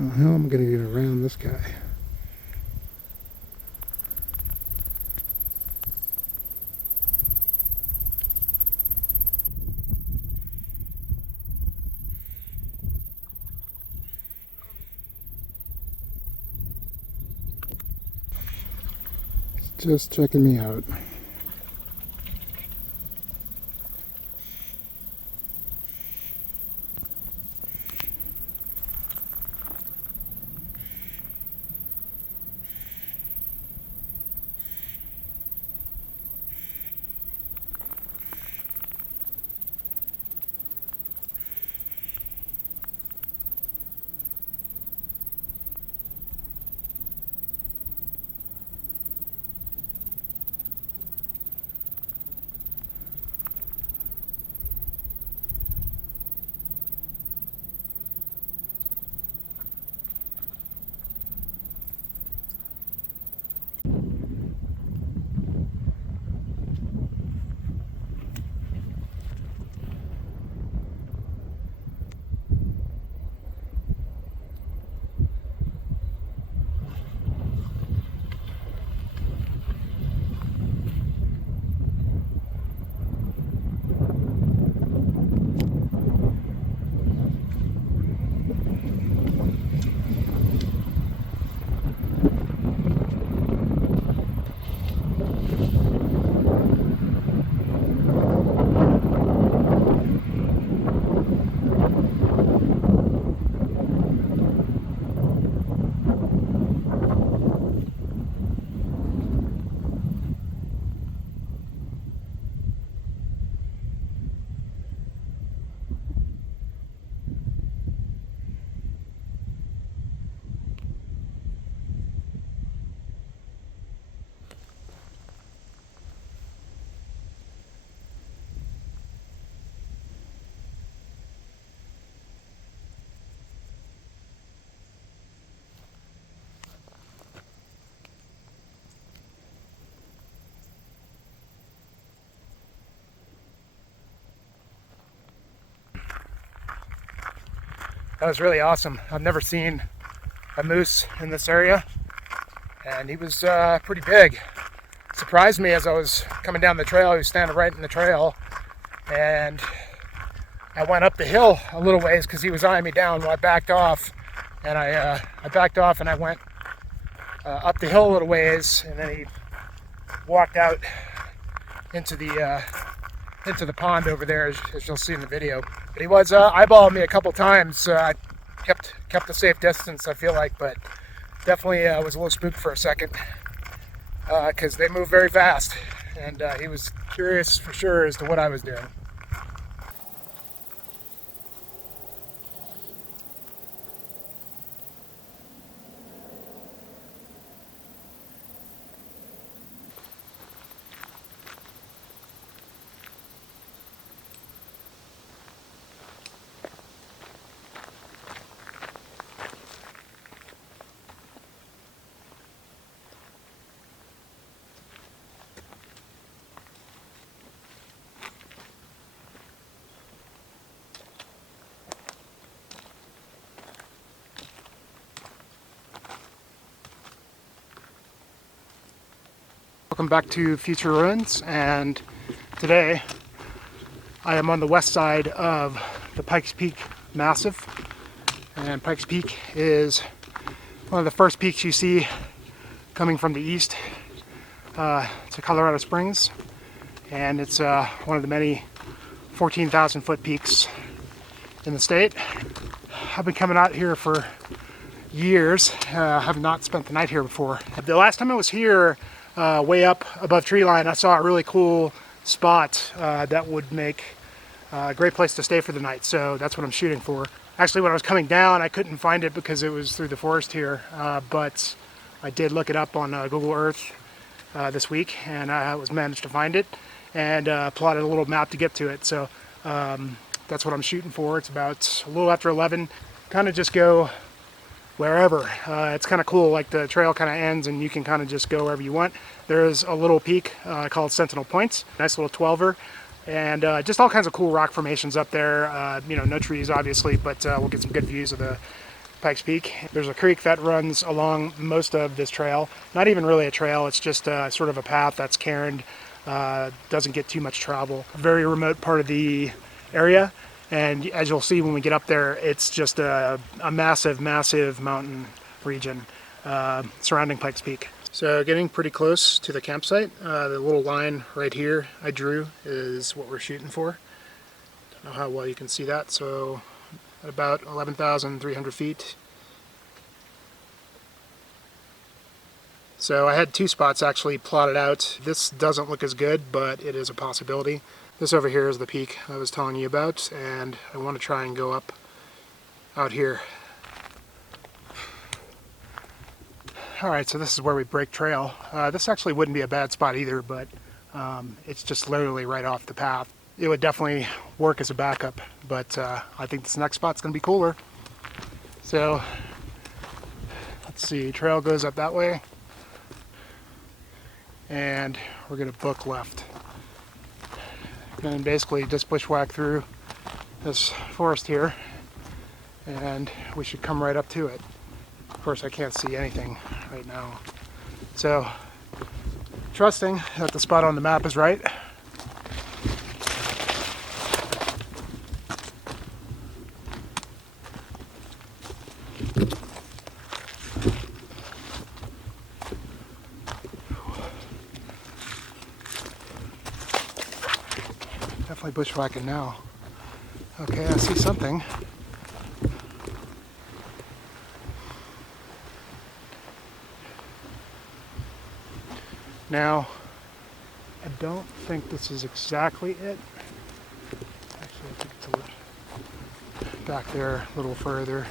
How the hell am I going to get around this guy? He's just checking me out. That was really awesome. I've never seen a moose in this area, and he was pretty big. Surprised me as I was coming down the trail. He was standing right in the trail, and I went up the hill a little ways because he was eyeing me down. Well, I backed off, and I backed off, and I went up the hill a little ways, and then he walked out into the pond over there, as you'll see in the video. But he was eyeballing me a couple times. I kept a safe distance, I feel like, but definitely was a little spooked for a second because they move very fast, and he was curious for sure as to what I was doing. Welcome back to Future Ruins, and today I am on the west side of the Pikes Peak massif, and Pikes Peak is one of the first peaks you see coming from the east to Colorado Springs, and it's one of the many 14,000 foot peaks in the state. I've been coming out here for years. Have not spent the night here before. The last time I was here, way up above tree line, I saw a really cool spot that would make a great place to stay for the night, so that's what I'm shooting for. Actually, when I was coming down, I couldn't find it because it was through the forest here, but I did look it up on Google Earth this week, and I managed to find it and plotted a little map to get to it. So that's what I'm shooting for. It's about a little after 11. Kind of just go wherever. It's kind of cool, like the trail kind of ends and you can kind of just go wherever you want. There's a little peak called Sentinel Points, nice little 12er, and just all kinds of cool rock formations up there. You know, no trees obviously, but we'll get some good views of the Pikes Peak. There's a creek that runs along most of this trail. Not even really a trail, it's just sort of a path that's cairned, doesn't get too much travel. A very remote part of the area, and as you'll see when we get up there, it's just a massive, massive mountain region surrounding Pikes Peak. So getting pretty close to the campsite. The little line right here I drew is what we're shooting for. Don't know how well you can see that, so at about 11,300 feet. So I had two spots actually plotted out. This doesn't look as good, but it is a possibility. This over here is the peak I was telling you about, and I want to try and go up out here. Alright, so this is where we break trail. This actually wouldn't be a bad spot either, but it's just literally right off the path. It would definitely work as a backup, but I think this next spot's going to be cooler. So, let's see, trail goes up that way, and we're going to book left. And then basically just bushwhack through this forest here, and we should come right up to it. Of course, I can't see anything right now. So, trusting that the spot on the map is right. Definitely bushwhacking now. Okay, I see something. Now, I don't think this is exactly it. Actually, I think it's a little back there, a little further.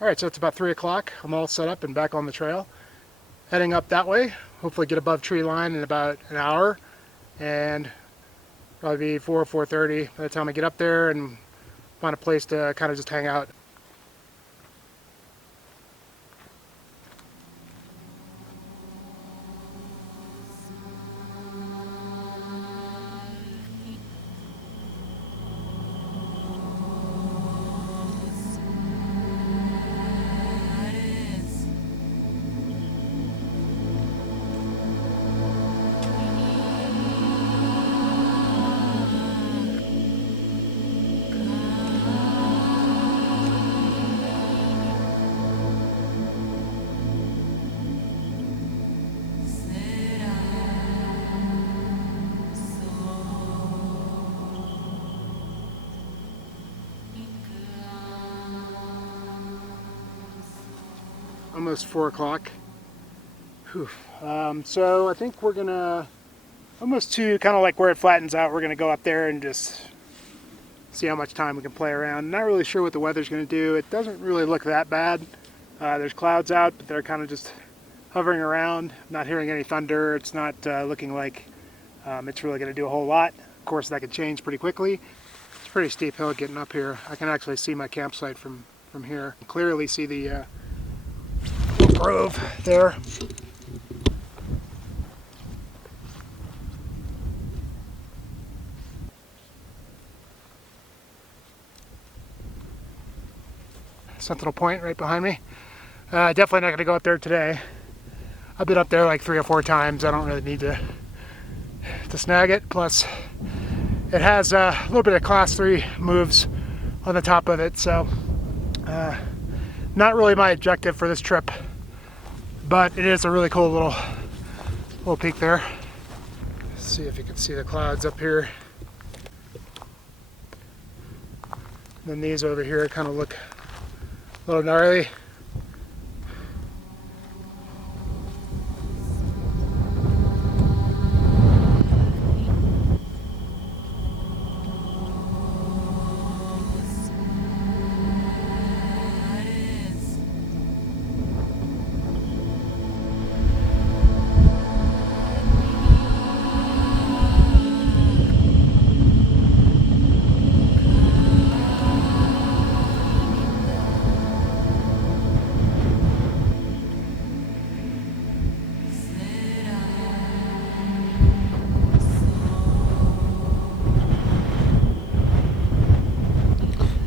Alright, so it's about 3 o'clock. I'm all set up and back on the trail. Heading up that way, hopefully get above tree line in about an hour, and probably be 4 or 4:30 by the time I get up there and find a place to kind of just hang out. almost 4 o'clock. So I think we're gonna, almost to kind of like where it flattens out, we're gonna go up there and just see how much time we can play around. Not really sure what the weather's gonna do. It doesn't really look that bad. There's clouds out, but they're kind of just hovering around. Not hearing any thunder. It's not looking like it's really gonna do a whole lot. Of course, that could change pretty quickly. It's a pretty steep hill getting up here. I can actually see my campsite from here. Clearly see the grove there. Sentinel Point right behind me. Definitely not going to go up there today. I've been up there like 3 or 4 times. I don't really need to snag it. Plus, it has a little bit of class 3 moves on the top of it, so not really my objective for this trip. But it is a really cool little peak there. Let's see if you can see the clouds up here. Then these over here kind of look a little gnarly.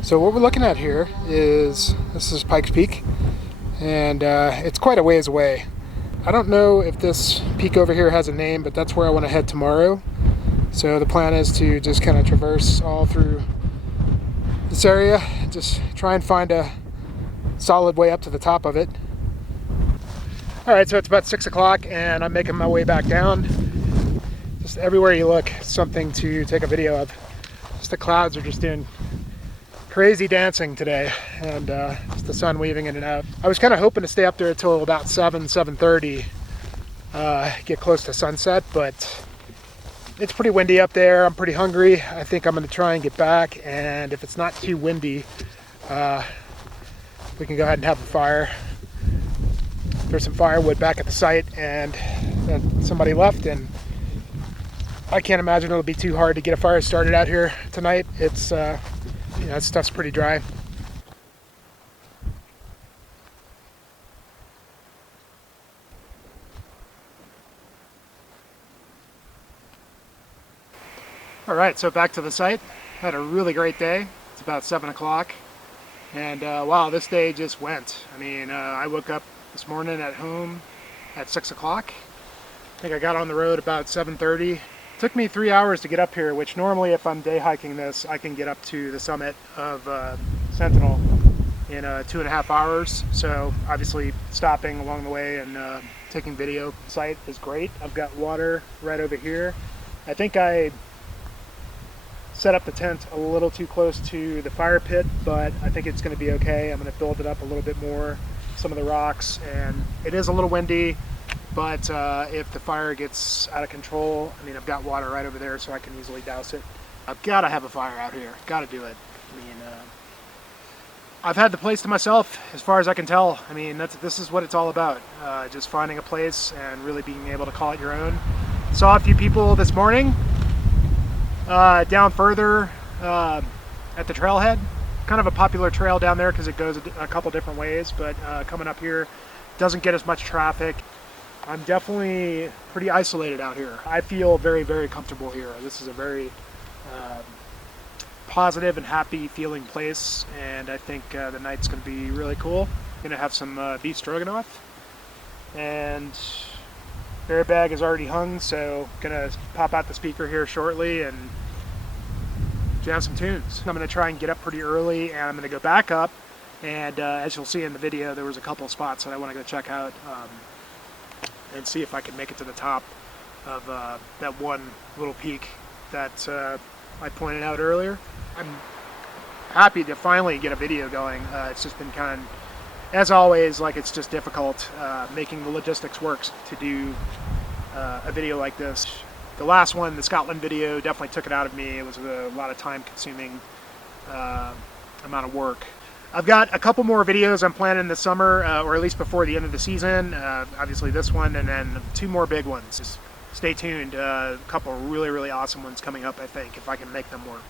So what we're looking at here is, this is Pikes Peak, and it's quite a ways away. I don't know if this peak over here has a name, but that's where I want to head tomorrow. So the plan is to just kind of traverse all through this area, just try and find a solid way up to the top of it. Alright, so it's about 6 o'clock and I'm making my way back down. Just everywhere you look, something to take a video of. Just the clouds are just doing crazy dancing today, and just the sun weaving in and out. I was kind of hoping to stay up there until about 7:30, get close to sunset, but it's pretty windy up there. I'm pretty hungry. I think I'm going to try and get back, and if it's not too windy, we can go ahead and have a fire. There's some firewood back at the site, and somebody left, and I can't imagine it'll be too hard to get a fire started out here tonight. It's you know, that stuff's pretty dry. All right, so back to the site. Had a really great day. It's about 7 o'clock, and wow, this day just went. I mean, I woke up this morning at home at 6 o'clock. I think I got on the road about 7:30. Took me 3 hours to get up here, which normally if I'm day hiking this, I can get up to the summit of Sentinel in 2.5 hours. So obviously stopping along the way and taking video site is great. I've got water right over here. I think I set up the tent a little too close to the fire pit, but I think it's going to be okay. I'm going to build it up a little bit more, some of the rocks, and it is a little windy. But if the fire gets out of control, I mean, I've got water right over there, so I can easily douse it. I've got to have a fire out here. Got to do it. I mean, I've had the place to myself as far as I can tell. I mean, this is what it's all about. Just finding a place and really being able to call it your own. Saw a few people this morning down further at the trailhead. Kind of a popular trail down there because it goes a couple different ways, but coming up here doesn't get as much traffic. I'm definitely pretty isolated out here. I feel very, very comfortable here. This is a very positive and happy feeling place, and I think the night's going to be really cool. Going to have some beef stroganoff, and bear bag is already hung, so going to pop out the speaker here shortly and jam some tunes. I'm going to try and get up pretty early, and I'm going to go back up, and as you'll see in the video, there was a couple of spots that I want to go check out. And see if I can make it to the top of that one little peak that I pointed out earlier. I'm happy to finally get a video going. It's just been kind of as always, like, it's just difficult making the logistics work to do a video like this. The last one, the Scotland video, definitely took it out of me. It was a lot of time consuming amount of work. I've got a couple more videos I'm planning this summer, or at least before the end of the season. Obviously this one, and then 2 more big ones. Just stay tuned. A couple really, really awesome ones coming up, I think, if I can make them work.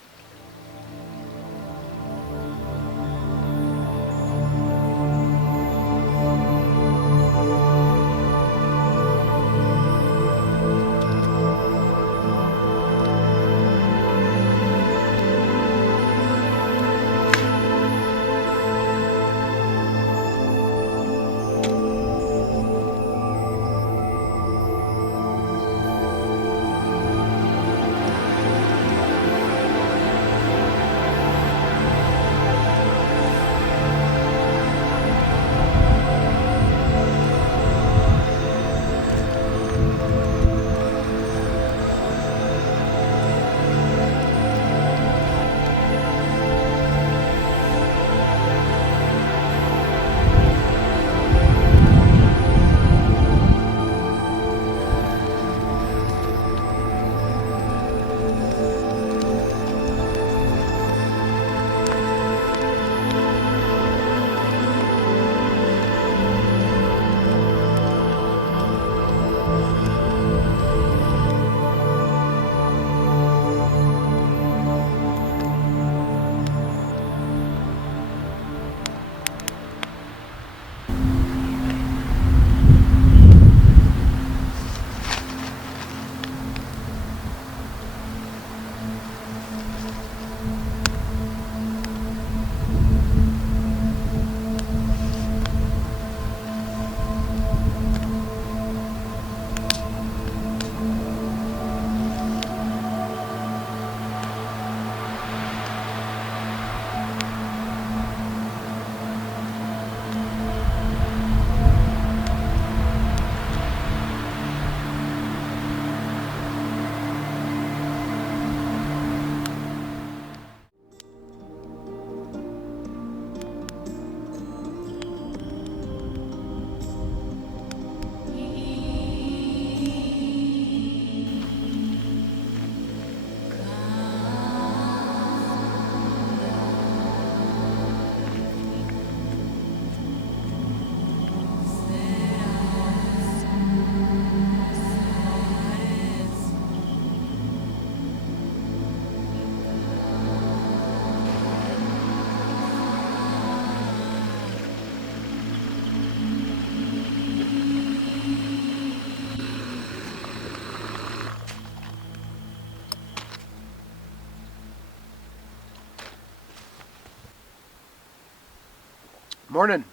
Morning.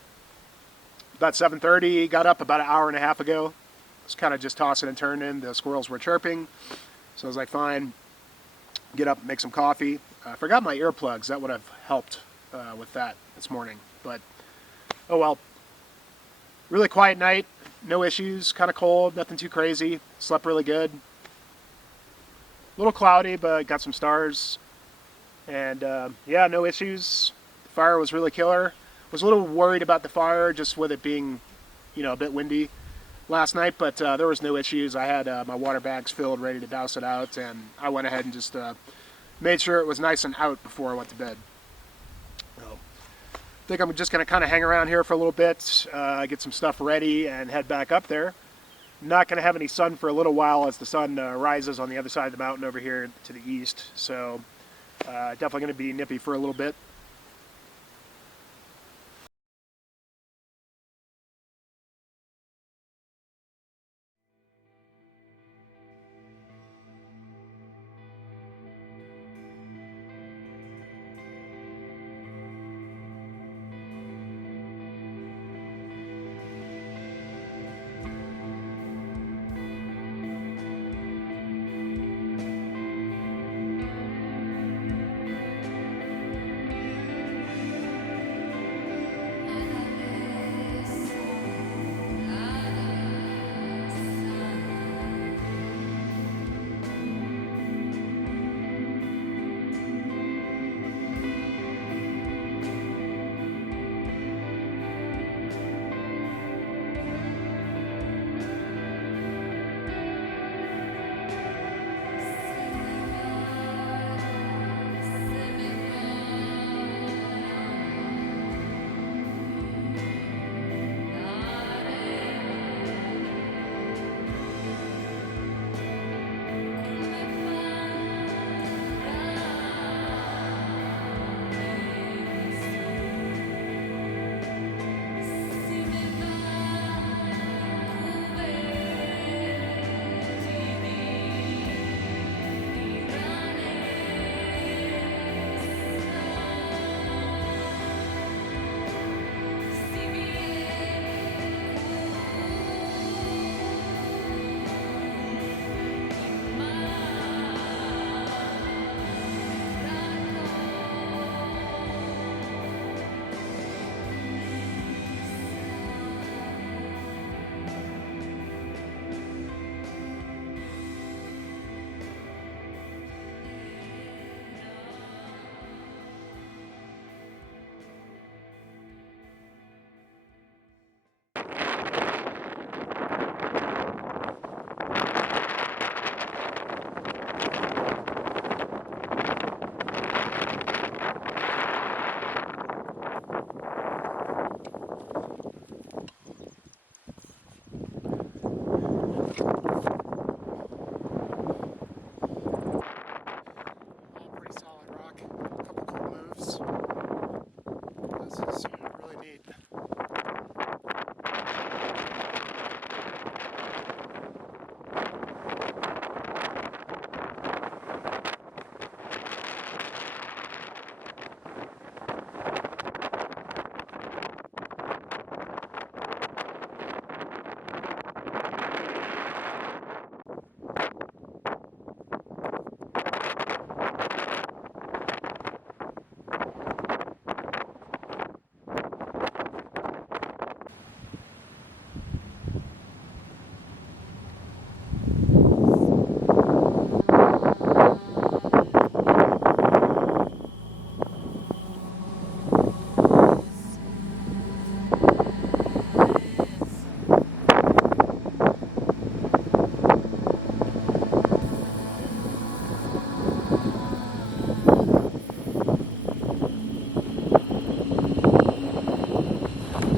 About 7:30, got up about an hour and a half ago. Was kind of just tossing and turning. The squirrels were chirping. So I was like, fine, get up and make some coffee. I forgot my earplugs. That would have helped with that this morning. But, oh well. Really quiet night. No issues. Kind of cold. Nothing too crazy. Slept really good. A little cloudy, but got some stars. And yeah, no issues. The fire was really killer. Was a little worried about the fire, just with it being, you know, a bit windy last night, but there was no issues. I had my water bags filled, ready to douse it out, and I went ahead and just made sure it was nice and out before I went to bed. So, I think I'm just going to kind of hang around here for a little bit, get some stuff ready, and head back up there. Not going to have any sun for a little while as the sun rises on the other side of the mountain over here to the east, so definitely going to be nippy for a little bit.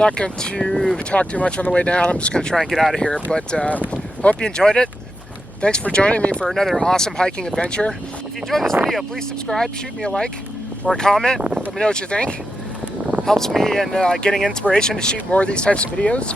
not going to talk too much on the way down. I'm just going to try and get out of here, but hope you enjoyed it. Thanks for joining me for another awesome hiking adventure. If you enjoyed this video, please subscribe, shoot me a like or a comment. Let me know what you think. Helps me in getting inspiration to shoot more of these types of videos.